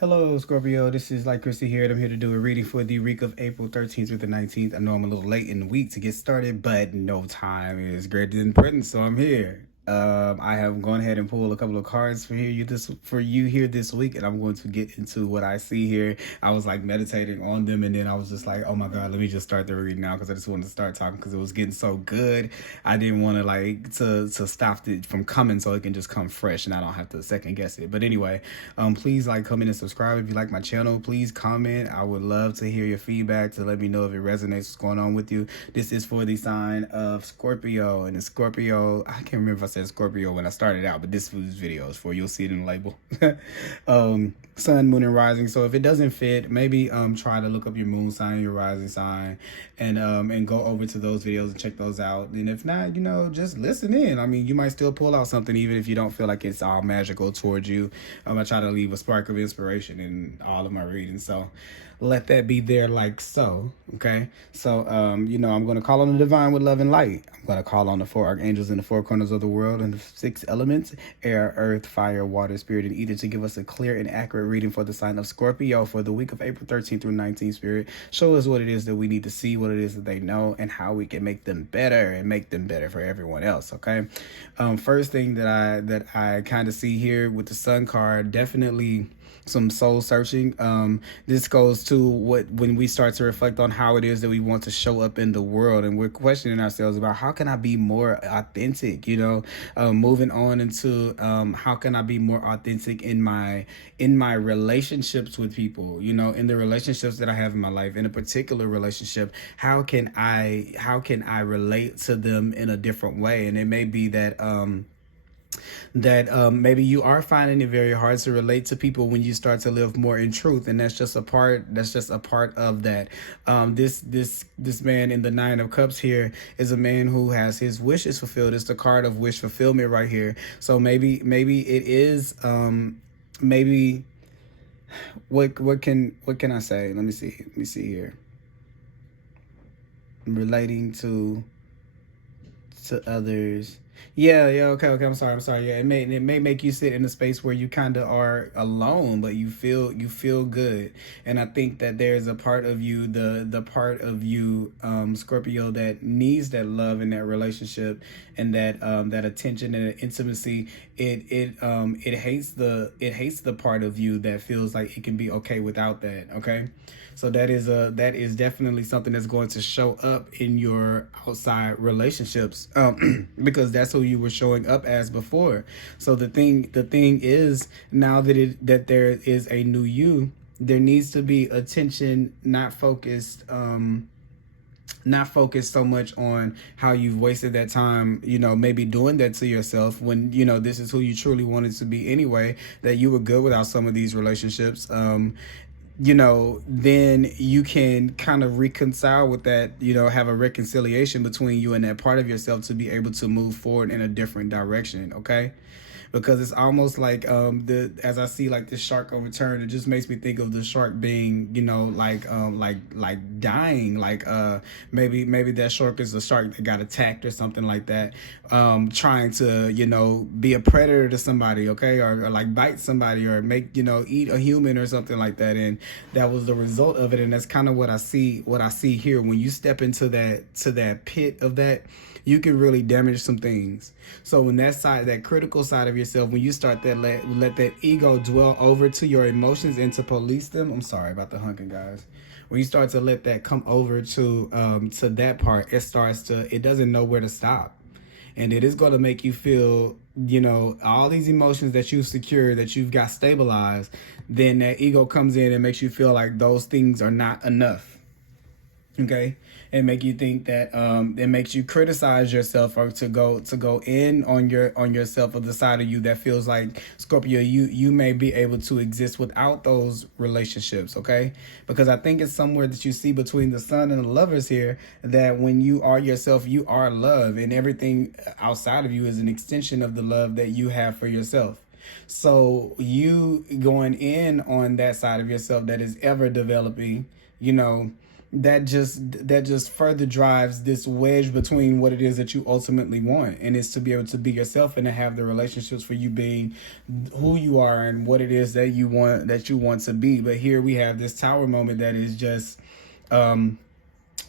Hello, Scorpio. This is Thelightchrissy here, and I'm here to do a reading for the week of April 13th through the 19th. I know I'm a little late in the week to get started, but no time is greater than present, so I'm here. I have gone ahead and pulled a couple of cards for you here this week, and I'm going to get into what I see here. I was like meditating on them, and then I was just like, oh my god, let me just start the reading now because I just wanted to start talking because it was getting so good. I didn't want to stop it from coming so it can just come fresh and I don't have to second guess it. But anyway, please comment and subscribe if you like my channel. Please comment. I would love to hear your feedback to let me know if it resonates, what's going on with you. This is for the sign of Scorpio, and the Scorpio, I can't remember if I said Scorpio when I started out, but this video is for, you'll see it in the label. Sun, moon, and rising. So if it doesn't fit, maybe try to look up your moon sign, your rising sign, and go over to those videos and check those out. And if not, just listen in. I mean, you might still pull out something even if you don't feel like it's all magical towards you. I try to leave a spark of inspiration in all of my readings, so let that be there like so. Okay, so I'm going to call on the divine with love and light. I'm going to call on the 4 archangels in the 4 corners of the world and the 6 elements: air, earth, fire, water, spirit, and ether, to give us a clear and accurate reading for the sign of Scorpio for the week of April 13th through 19th. Spirit, show us what it is that we need to see, what it is that they know, and how we can make them better and make them better for everyone else. Okay, first thing that I kind of see here with the Sun card, definitely some soul searching. This goes to when we start to reflect on how it is that we want to show up in the world, and we're questioning ourselves about how can I be more authentic, moving on into how can I be more authentic in my relationships with people, in the relationships that I have in my life, in a particular relationship. How can I relate to them in a different way? And it may be that maybe you are finding it very hard to relate to people when you start to live more in truth, and that's just a part of that. This man in the 9 of Cups here is a man who has his wishes fulfilled. It's the card of wish fulfillment right here. So maybe it is maybe what can I say? Let me see here. Relating to others. Yeah, okay. I'm sorry. Yeah, it may make you sit in a space where you kind of are alone, but you feel good. And I think that there's a part of you, the part of you, Scorpio, that needs that love in that relationship, and that attention and that intimacy. It hates the part of you that feels like it can be okay without that. Okay, so that is definitely something that's going to show up in your outside relationships, because that's who you were showing up as before. So the thing is, now that there is a new you, there needs to be attention, not focused so much on how you've wasted that time, maybe doing that to yourself when, this is who you truly wanted to be anyway, that you were good without some of these relationships. Then you can kind of reconcile with that, have a reconciliation between you and that part of yourself to be able to move forward in a different direction. Okay. Because it's almost like as I see like this shark overturned, it just makes me think of the shark being, like dying, like maybe that shark is a shark that got attacked or something like that, trying to be a predator to somebody, okay, or like bite somebody or make eat a human or something like that, and that was the result of it. And that's kind of what I see here. When you step into that pit of that, you can really damage some things. So when that critical side of yourself, when you start that let that ego dwell over to your emotions and to police them. I'm sorry about the honking, guys. When you start to let that come over to that part, it doesn't know where to stop. And it is going to make you feel, all these emotions that you've secured, that you've got stabilized. Then that ego comes in and makes you feel like those things are not enough. Okay, and make you think that it makes you criticize yourself, or to go in on yourself, or the side of you that feels like, Scorpio, you may be able to exist without those relationships. Okay, because I think it's somewhere that you see between the Sun and the Lovers here, that when you are yourself, you are love, and everything outside of you is an extension of the love that you have for yourself. So you going in on that side of yourself that is ever developing, that just further drives this wedge between what it is that you ultimately want, and it's to be able to be yourself and to have the relationships for you being who you are and what it is that you want to be. But here we have this tower moment that is just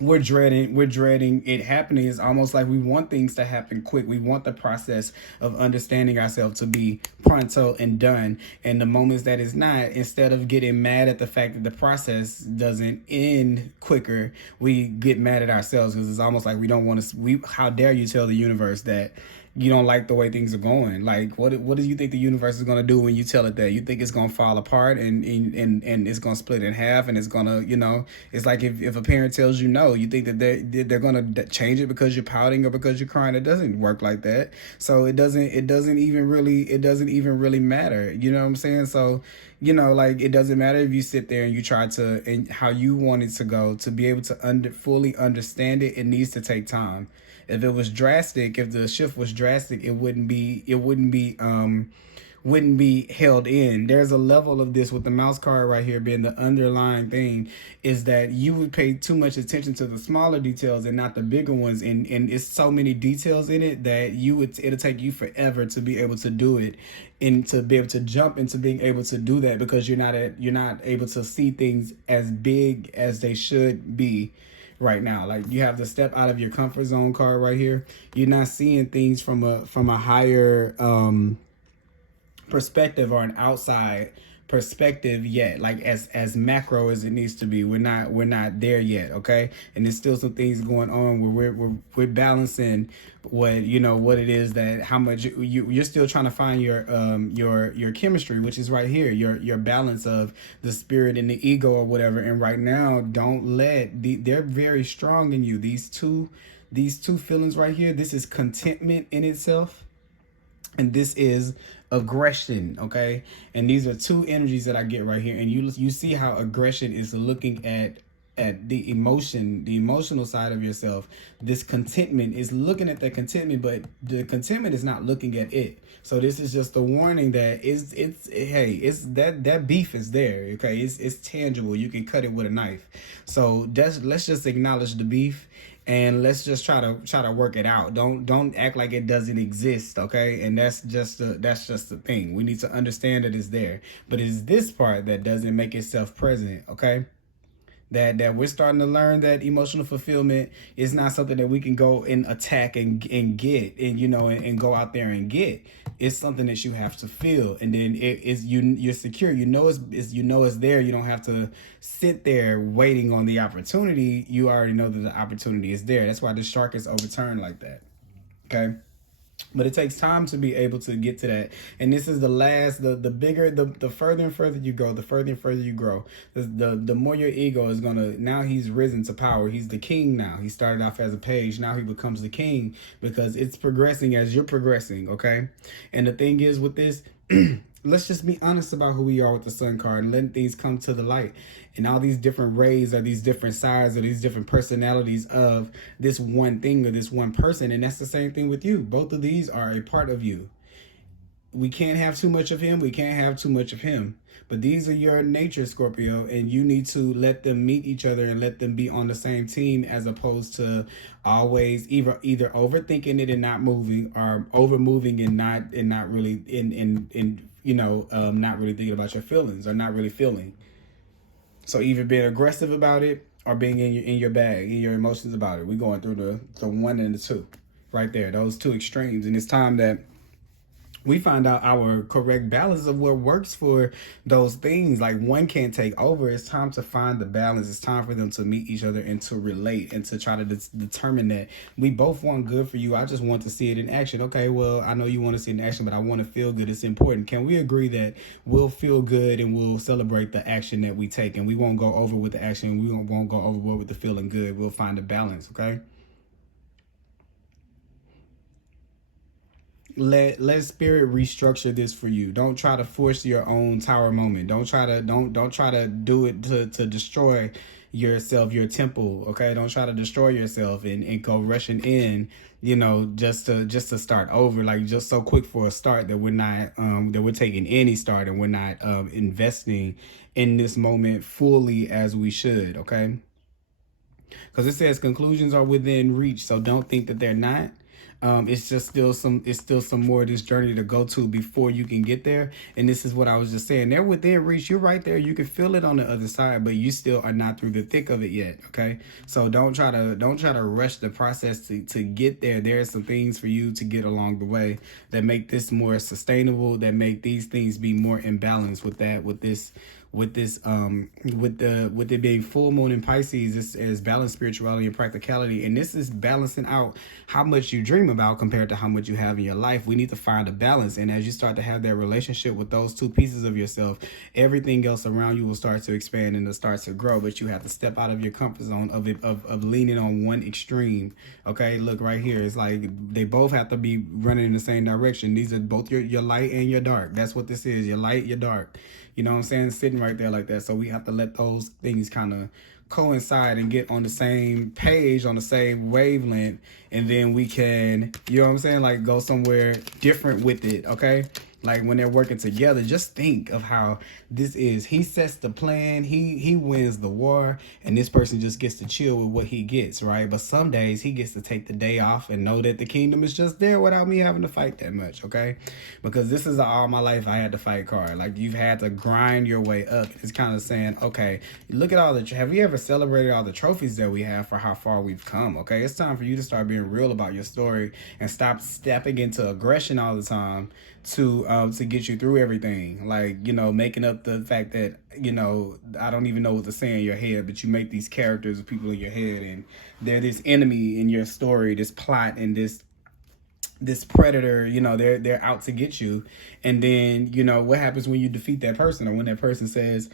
we're dreading it happening. It's almost like we want things to happen quick. We want the process of understanding ourselves to be pronto and done. And the moments that it's not, instead of getting mad at the fact that the process doesn't end quicker, we get mad at ourselves, because it's almost like we don't want to. How dare you tell the universe that you don't like the way things are going? Like, what do you think the universe is going to do when you tell it that? You think it's going to fall apart and it's going to split in half, and it's going to, it's like if a parent tells you no, you think that they're going to change it because you're pouting or because you're crying. It doesn't work like that. So it doesn't even really matter. You know what I'm saying? So, like, it doesn't matter if you sit there and you try to, and how you want it to go, to be able to fully understand it. It needs to take time. If it was drastic, if the shift was drastic, it wouldn't be held in. There's a level of this with the mouse card right here being the underlying thing, is that you would pay too much attention to the smaller details and not the bigger ones. And it's so many details in it that it'll take you forever to be able to do it, and to be able to jump into being able to do that, because you're not able to see things as big as they should be right now. Like, you have the step out of your comfort zone card right here. You're not seeing things from a higher perspective, or an outside perspective yet, like as macro as it needs to be. We're not there yet, okay? And there's still some things going on where we're balancing what it is, that how much you're still trying to find your chemistry, which is right here, your balance of the spirit and the ego or whatever. And right now, don't let they're very strong in you. These two feelings right here, this is contentment in itself, and this is aggression, okay? And these are two energies that I get right here. And you see how aggression is looking at the emotional side of yourself. This contentment is looking at the contentment, but the contentment is not looking at it. So this is just a warning that it's that beef is there, okay? It's tangible. You can cut it with a knife. So let's just acknowledge the beef, and let's just try to work it out. Don't act like it doesn't exist, okay? And that's just the thing. We need to understand that it's there, but it's this part that doesn't make itself present, okay? That we're starting to learn that emotional fulfillment is not something that we can go and attack and get, and go out there and get. It's something that you have to feel, and then you're secure. It's there. You don't have to sit there waiting on the opportunity. You already know that the opportunity is there. That's why the shark is overturned like that. Okay. But it takes time to be able to get to that. And this is the further and further you go, the further and further you grow, the more your ego is now he's risen to power. He's the king now. He started off as a page. Now he becomes the king, because it's progressing as you're progressing, okay? And the thing is with this, let's just be honest about who we are with the sun card, and letting things come to the light. And all these different rays, or these different sides, or these different personalities of this one thing or this one person. And that's the same thing with you. Both of these are a part of you. We can't have too much of him. We can't have too much of him. But these are your nature, Scorpio, and you need to let them meet each other and let them be on the same team, as opposed to always either overthinking it and not moving, or over moving and not really not really thinking about your feelings, or not really feeling. So either being aggressive about it, or being in your bag, in your emotions about it. We're going through the one and the two right there, those two extremes. And it's time that we find out our correct balance of what works for those things. Like, one can't take over. It's time to find the balance. It's time for them to meet each other and to relate, and to try to determine that we both want good for you. I just want to see it in action. Okay, well, I know you want to see it in action, but I want to feel good. It's important. Can we agree that we'll feel good and we'll celebrate the action that we take, and we won't go over with the action. We won't go overboard with the feeling good. We'll find a balance, okay? Let spirit restructure this for you. Don't try to force your own tower moment. Don't try to do it to destroy yourself, your temple. Okay, don't try to destroy yourself and go rushing in, just to start over, like just so quick for a start that we're not that we're taking any start, and we're not investing in this moment fully as we should. Okay. because it says conclusions are within reach, so don't think that they're not. It's still some more of this journey to go to before you can get there. And this is what I was just saying. They're within reach. You're right there. You can feel it on the other side, but you still are not through the thick of it yet. Okay. So don't try to rush the process to get there. There are some things for you to get along the way that make this more sustainable, that make these things be more in balance with it being full moon in Pisces. This is balanced spirituality and practicality, and this is balancing out how much you dream about compared to how much you have in your life. We need to find a balance, and as you start to have that relationship with those two pieces of yourself, everything else around you will start to expand and it starts to grow. But you have to step out of your comfort zone of leaning on one extreme. Okay, look right here. It's like they both have to be running in the same direction. These are both your light and your dark. That's what this is. Your light, your dark. You know what I'm saying? Sitting right there like that. So we have to let those things kind of coincide and get on the same page, on the same wavelength, and then we can, you know what I'm saying, like go somewhere different with it. Okay, like when they're working together, just think of how this is. He sets the plan, he wins the war, and this person just gets to chill with what he gets, right? But some days he gets to take the day off and know that the kingdom is just there without me having to fight that much. Okay, because this is all my life I had to fight card. Like, you've had to grind your way up. It's kind of saying, okay, look at all the, have you ever celebrated all the trophies that we have for how far we've come? Okay, it's time for you to start being real about your story and stop stepping into aggression all the time to get you through everything. Like, you know, making up the fact that, you know, I don't even know what to say in your head, but you make these characters of people in your head, and they're this enemy in your story, this plot, and this predator, you know, they're out to get you. And then, you know, what happens when you defeat that person, or when that person says,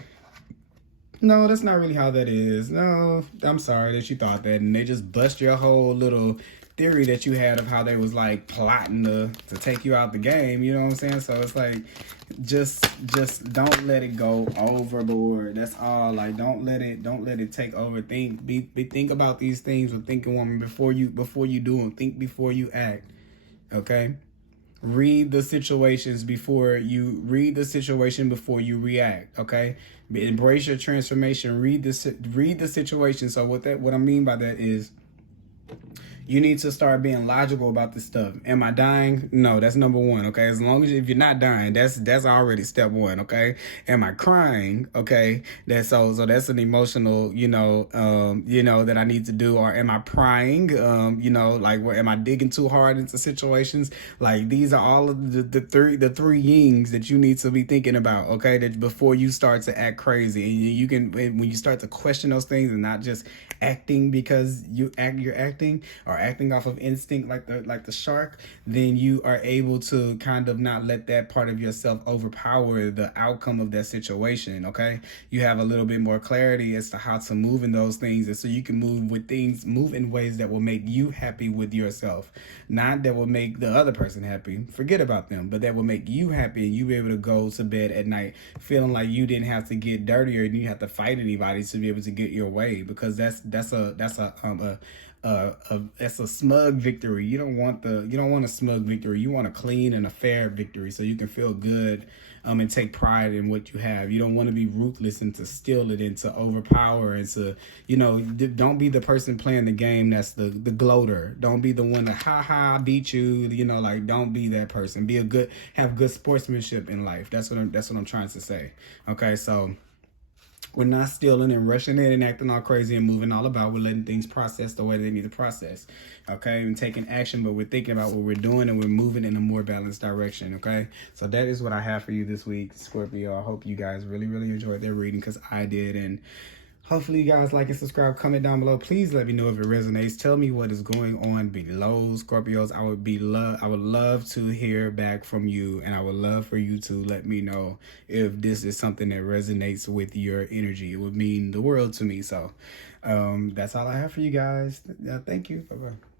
no, that's not really how that is. No, I'm sorry that you thought that. And they just bust your whole little theory that you had of how they was like plotting to take you out the game. You know what I'm saying? So it's like, just don't let it go overboard. That's all. Like, don't let it take over. Think about these things with thinking woman before you do them. Think before you act. Okay? Read the situation before you react. Okay? Embrace your transformation. Read the situation. So what I mean by that is, you need to start being logical about this stuff. Am I dying? No, that's number one. Okay, as long as if you're not dying, that's already step one. Okay, am I crying? Okay, that's so that's an emotional, that I need to do. Or am I prying? Like, where am I digging too hard into situations? Like, these are all of the three yings that you need to be thinking about. Okay, that before you start to act crazy, and you can, when you start to question those things and not just acting because you're acting, or acting off of instinct like the shark, then you are able to kind of not let that part of yourself overpower the outcome of that situation. Okay, you have a little bit more clarity as to how to move in those things, and so you can move in ways that will make you happy with yourself, not that will make the other person happy. Forget about them, but that will make you happy, and you be able to go to bed at night feeling like you didn't have to get dirty, or you didn't have to fight anybody to be able to get your way, because that's a smug victory. You don't want a smug victory. You want a clean and a fair victory, so you can feel good and take pride in what you have. You don't want to be ruthless and to steal it and to overpower and to, don't be the person playing the game that's the gloater. Don't be the one that I beat you. Like, don't be that person. Have good sportsmanship in life. That's what I'm trying to say. Okay, so we're not stealing and rushing in and acting all crazy and moving all about. We're letting things process the way they need to process. Okay, and taking action, but we're thinking about what we're doing, and we're moving in a more balanced direction. Okay, so that is what I have for you this week, Scorpio. I hope you guys really, really enjoyed their reading, because I did. And hopefully you guys like and subscribe. Comment down below. Please let me know if it resonates. Tell me what is going on below, Scorpios. I would love to hear back from you, and I would love for you to let me know if this is something that resonates with your energy. It would mean the world to me. So that's all I have for you guys. Thank you. Bye-bye.